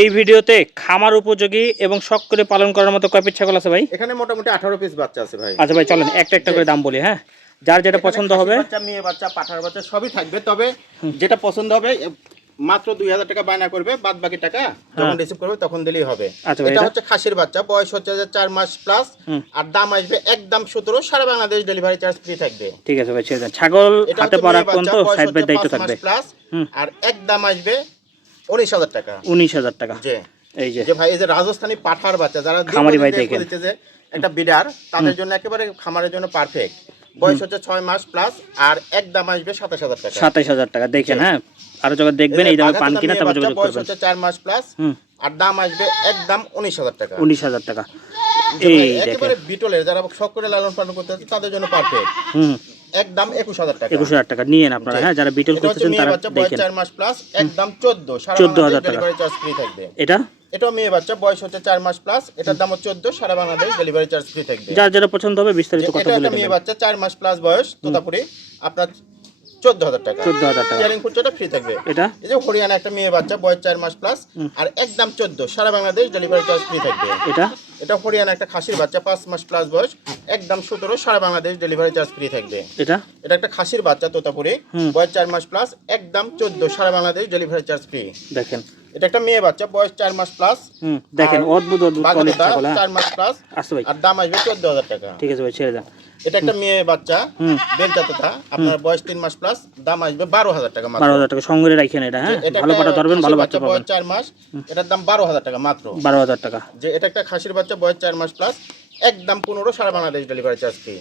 এই ভিডিওতে খামার উপযোগী এবং শখ করে পালন করার মতো কয় পিস ছাগল আছে ভাই? এখানে মোটামুটি 18 পিস বাচ্চা আছে ভাই। আচ্ছা ভাই চলেন একটা একটা করে দাম বলি। হ্যাঁ, যার যেটা পছন্দ হবে, বাচ্চা, মেয়ে বাচ্চা, পাঠার বাচ্চা সবই থাকবে। তবে যেটা পছন্দ হবে মাত্র 2000 টাকা বায়না করবে, বাদ বাকি টাকা যখন রিসিভ করবে তখন দিলেই হবে। আচ্ছা ভাই, এটা হচ্ছে খাসির বাচ্চা, বয়স হচ্ছে 4 মাস প্লাস, আর দাম আসবে একদম 17। সারা বাংলাদেশ ডেলিভারি চার্জ ফ্রি থাকবে। ঠিক আছে ভাই, ছেড়ে দেন। ছাগল হাতে পারা পর্যন্ত সাইড বাই দায়িত্ব থাকবে প্লাস, আর একদম আসবে 19000 টাকা। 19000 টাকা। জি, এই যে ভাই এই যে রাজস্থানী পাঠার বাচ্চা যারা খামারি ভাই দেখেন, যে একটা বিডার, তাদের জন্য একেবারে খামারের জন্য পারফেক্ট। বয়স হচ্ছে 6 মাস প্লাস, আর একদম আসবে 27000 টাকা। 27000 টাকা। দেখেন, হ্যাঁ আরো যখন দেখবেন এই দামে পান কিনা তবে যোগাযোগ বয়স করবেন। হচ্ছে 4 মাস প্লাস, আর দাম আসবে একদম 19000 টাকা। 19000 টাকা। এই দেখেন একেবারে বিটলের যারা শখ করে লালন পালন করতে চায় তাদের জন্য পারফেক্ট। একদম 21000 টাকা। 21000 টাকা নিয়েন আপনারা। হ্যাঁ, যারা বিটল করতেছেন তারা দেখেন। 4 মাস প্লাস, একদম 14। সারা 14000 টাকা ডেলিভারি চার্জ ফ্রি থাকবে। এটা মেয়ে বাচ্চা, বয়স হচ্ছে 4 মাস প্লাস, এটার দাম 14। সারা বাংলাদেশ ডেলিভারি চার্জ ফ্রি থাকবে। যার যেটা পছন্দ হবে বিস্তারিত কথা বলে দেবেন। মেয়ে বাচ্চা 4 মাস প্লাস বয়স, তোতাপুরি, আপনার 14000 টাকা। 14000 টাকা কেয়ারিং খরচাটা ফ্রি থাকবে। এটা এই যে হরিয়ানা একটা মেয়ে বাচ্চা, বয়স 4 মাস প্লাস, আর একদম 14। সারা বাংলাদেশ ডেলিভারি চার্জ ফ্রি থাকবে। এটা হরিয়ানা একটা খাসির বাচ্চা, 5 মাস প্লাস বয়স, একদম 17। সারা বাংলাদেশ ডেলিভারি চার্জ ফ্রি থাকবে। এটা একটা খাসির বাচ্চা, তোতাপুরি, বয়স 4 মাস প্লাস, একদম 14। সারা বাংলাদেশ ডেলিভারি চার্জ ফ্রি। দেখেন, এটা একটা মেয়ে বাচ্চা, বয়স 4 মাস প্লাস, দেখেন অদ্ভুত অদ্ভুত কোয়ালিটি ছাগল। 4 মাস প্লাস, আর দাম আসবে 14000 টাকা। ঠিক আছে ভাই, ছেড়ে দেন। এটা একটা মেয়ে বাচ্চা, বেলজাতটা, আপনার বয়স 3 মাস প্লাস, দাম আসবে 12000 টাকা মাত্র। 12000 টাকা সঙ্গে রাখেন এটা। হ্যাঁ, ভালো পাটা ধরবেন, ভালো বাচ্চা পাবেন। বয়স 4 মাস, এটার দাম 12000 টাকা মাত্র। 12000 টাকা। যে এটা একটা খাসির বাচ্চা, বয়স 4 মাস প্লাস, একদম 15। সারা বাংলাদেশ ডেলিভারি চার্জ ফ্রি।